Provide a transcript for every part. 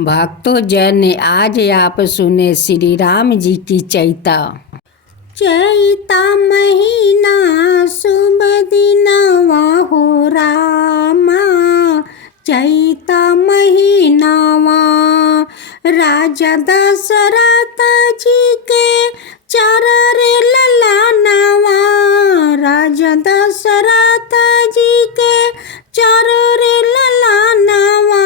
भक्तों जन आज आप सुने श्री राम जी की चैता। चैता महीना शुभ दिनवा हो रामा, चैता महीनावा राजा दशरथ जी के चार ललानावा, राजा दशरथ जी के चार ललानावा,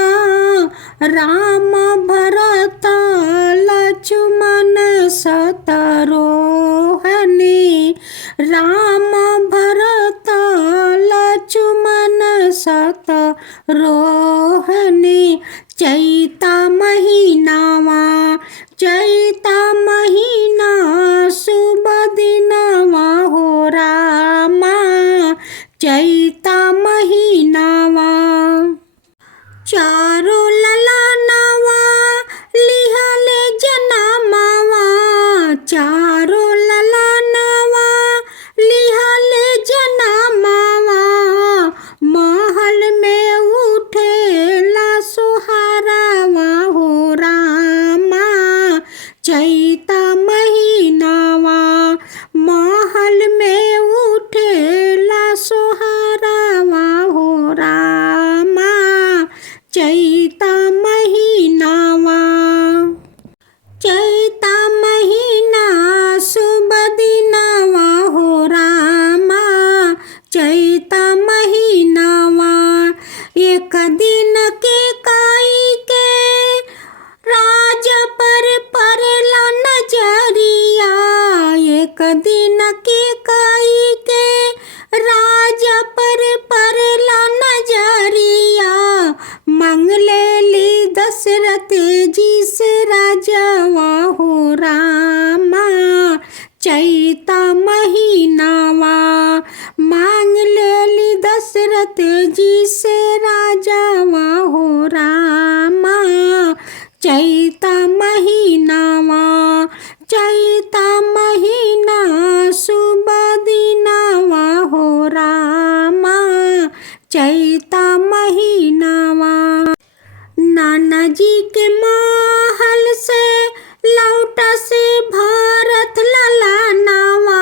राम भरत लक्ष्मण शत्रुघ्न, राम भरत लक्ष्मण शत्रुघ्न। चैता महीनावा, चैता महीना शुभ दिनवा हो रामा, चैता महीनावा। चारो ललानावा लिहले जनमावा, चारो ललानावा लिहले जनमावा, महल में उठेला सुहारावा हो रामा, चैता महीनावा महल में उठेला सुहारावा हो रामा, चैता महीनावा। चैता महीना शुभ दिनवा हो रामा, चैता महीनावा। एक दिन के काई के राज पर पड़ला नजरिया, एक दिन के काई के राज पर पड़ला नजरिया, मंगले ली दशरथ जी से राजवा हो रामा, चैता महीनावा मांग ले ली दशरथ जी से राजवा हो रामा, चैता महीनावा। चैता महीना शुभ दिनवा हो रामा, चैता महीनावा। नाना जी के महल से लौटा से भारत ललानावा,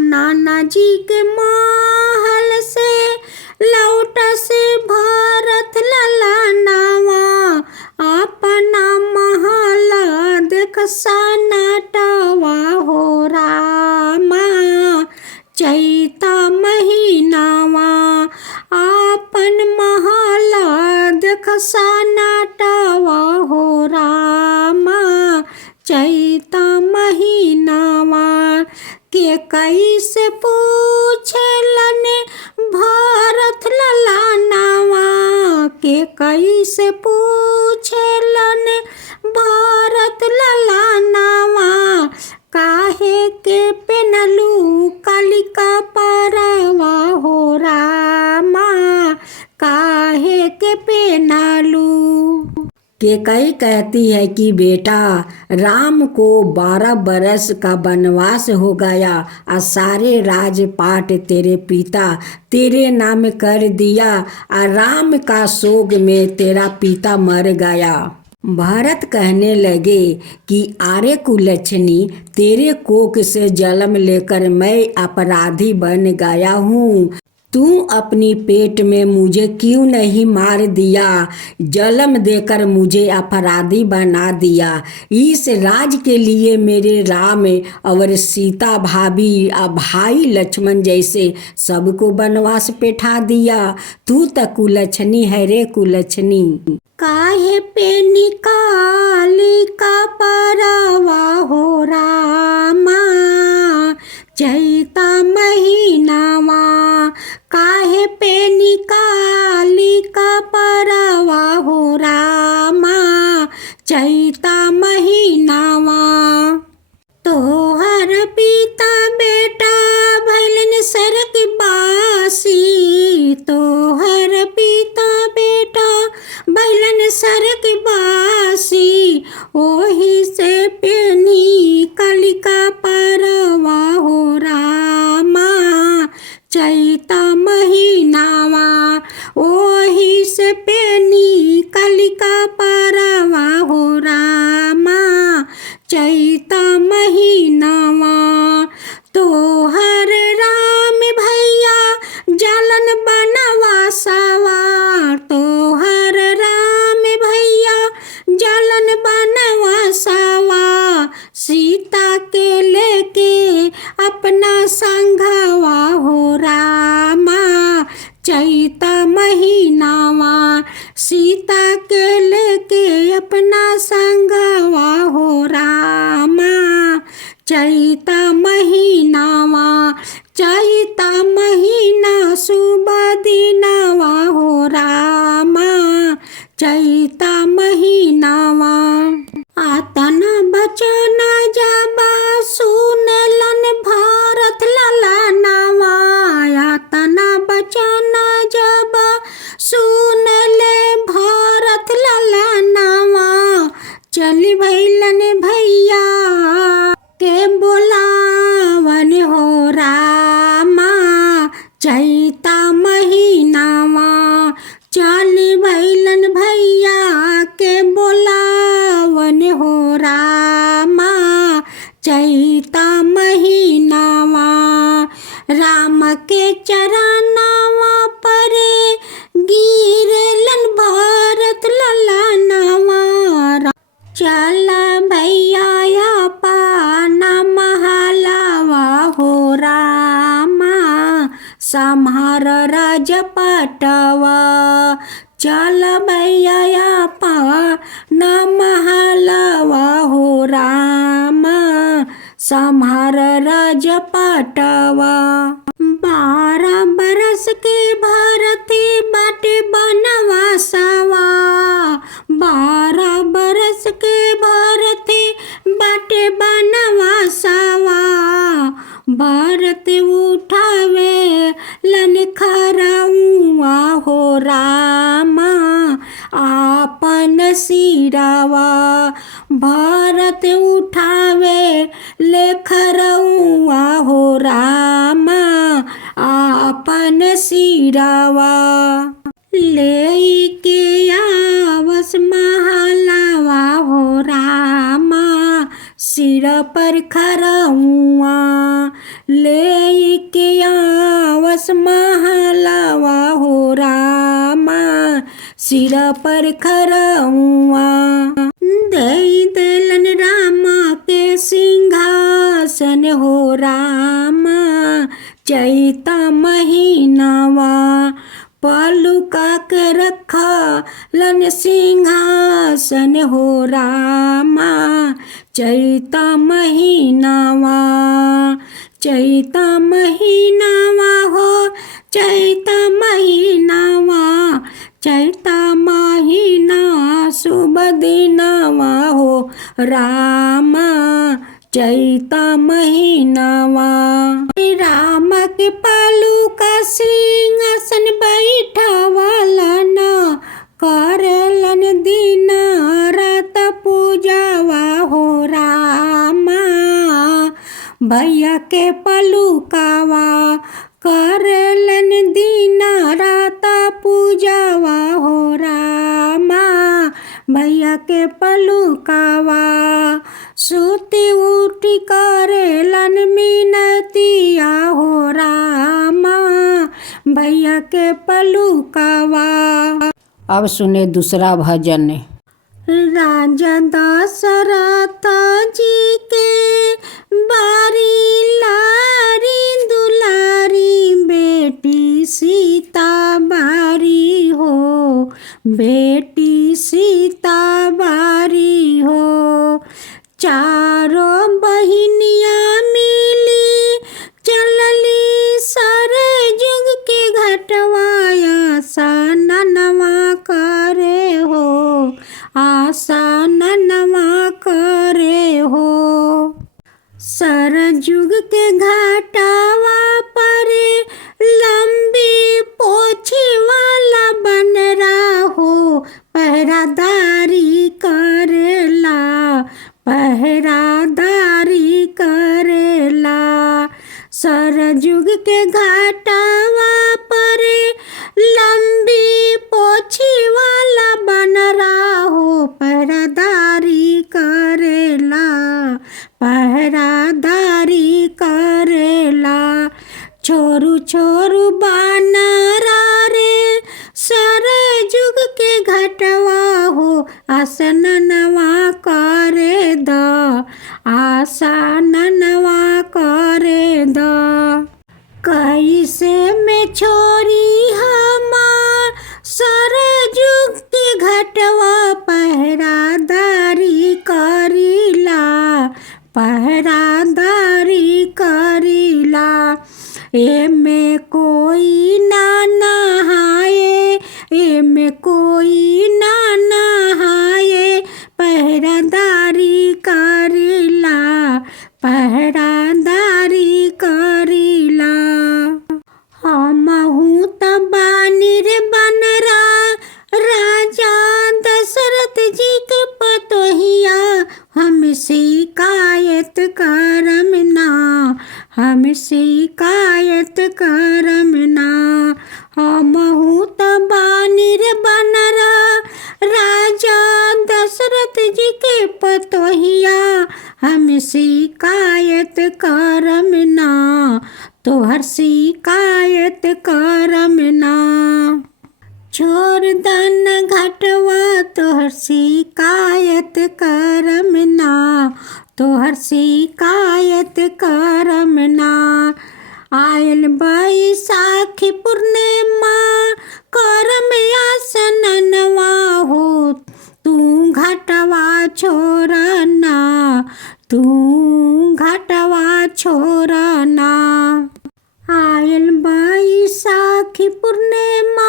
नाना जी के महल से लौटा से भारत ललानावा, अपना महला देख सनाटावा हो रामा, चैता महीनावा। आपन महला देख सनाटावा हो रामा, चैता महीनावा। के कैसे पूछलन भारत ललानावा, के कैसे पूछलन भारत ललानावा, काहे के पेनलू कालिका परवा हो रामा, काहे के पेनालू। केकई कहती है कि बेटा राम को 12 बरस का वनवास हो गया और सारे राजपाट तेरे पिता तेरे नाम कर दिया और राम का शोक में तेरा पिता मर गया। भरत कहने लगे कि आरे कुलच्छनी, तेरे कोख से जन्म लेकर मैं अपराधी बन गया हूँ, तू अपनी पेट में मुझे क्यों नहीं मार दिया, जन्म देकर मुझे अपराधी बना दिया। इस राज के लिए मेरे राम और सीता भाभी और भाई लक्ष्मण जैसे सबको वनवास पेठा दिया। तू तो कुलच्छनी है रे कुलच्छनी। काहे पे निकाली का परवा हो रामा, चैता महीनावा। काहे पे निकाली का परवा हो रामा, चैता महीनावा। तोहर पिता बेटा भैलन सरक बासी, तोहर पिता बेटा भैलन सरक बासी, ओही से पेनी कलिका परवा हो रामा, चैता महीनावा। ओही से पेनी कलिका परवा हो रामा चैत महीनावा तोहर राम भैया जलन बनवासावा तोहर राम भैया जलन बनवासावा सीता के लेके अपना संघवा हो रामा चैत महीनावा सीता के लेके अपना संघवा हो रामा चैत महीनावा चैत महीना सुबह दिनवा हो रामा चैत महीनावा आतना बचन जाबा सुनलन भारत ललनावा आतना बचन जाबा सुनले भारत ललनावा चली भैलन भैया के बोलावन हो रामा चैता महीनावा चली भैलन भैया के बोलावन हो रामा चैता महीनावा राम के चरनावा परे गिरलन भारत ललनावा चल भैया पाना महलावा हो रामा सम्हार राजपटवा चल भैया पाना महलावा हो रामा सम्हार राजपटवा 12 बरस के भारती बाटे बनवासवा 12 बरस के भारती बाटे बनवासवा भारत उठावे लन खरउआ हो रामा आपन सिरावा भारत उठावे ले खरउआ हो रामा आपन सिरावा ले के आवस महलावा हो रामा सिर पर खरउआ ले के आवस महलावा हो रामा सिर पर खरउआ दई देलन रामा के सिंहासन हो रामा चैता महीनावा पलुका के रखा लन सिंहासन हो रामा चैता महीनावा चैता महीनावा हो चैता महीनावा चैता महीना शुभ दिनवा हो रामा चैता महीनावा राम के पालू का सिंहासन बैठवाला न करलन दिन रात पूजावा हो रामा भैया के पलुकावा करलन दिन रात पूजावा हो रामा भैया के पलुकावा सुती उठी करेलन मिनतिया हो रामा भैया के पलुकावा। अब सुने दूसरा भजन। राजा दशरथ जी के बारी लारी दुलारी बेटी सीता बारी हो बेटी सीता बारी हो चारों बहिनिया मिली चलली सारे जुग के घटवाया साननवा करे हो आसाननवा करे हो सर जुग के घाटावा पर लंबी पोछी वाला बनरा हो बानरा रे सर जुग के घटवा हो आसनवा करे द आसनवा करे द कैसे में छोरी हमार सर जुग के घटवा पहरादारी करीला पहरादारी करीला एमे कोई ना नहाए एमे कोई ना नहाए पहरादारी करीला पहरादारी करीला हमहू त बानी रे बनरा राजा दशरथ जी के पतोहिया हम शिकायत करम ना हम शिकायत करम ना हमहू त बानी रे बनरा राजा दशरथ जी के पतोहिया हम शिकायत करम ना तोहर शिकायत करम ना छोड़ दन घटवा तोहर शिकायत करम ना तोहर शिकायत करम ना आयल बैसाखी पूर्णिमा करम आसनवा हो तू घटवा छोड़ना तू घटवा छोड़ना आयल बैसाखी पूर्णिमा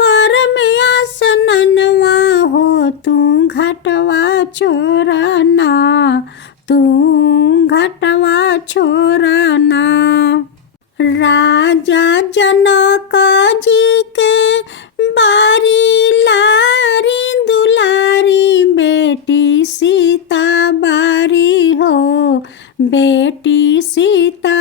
करम आसनवा हो तू घटवा छोड़ना तू घटवा छोड़ना राजा जनक जी के बारी लारी दुलारी बेटी सीता बारी हो बेटी सीता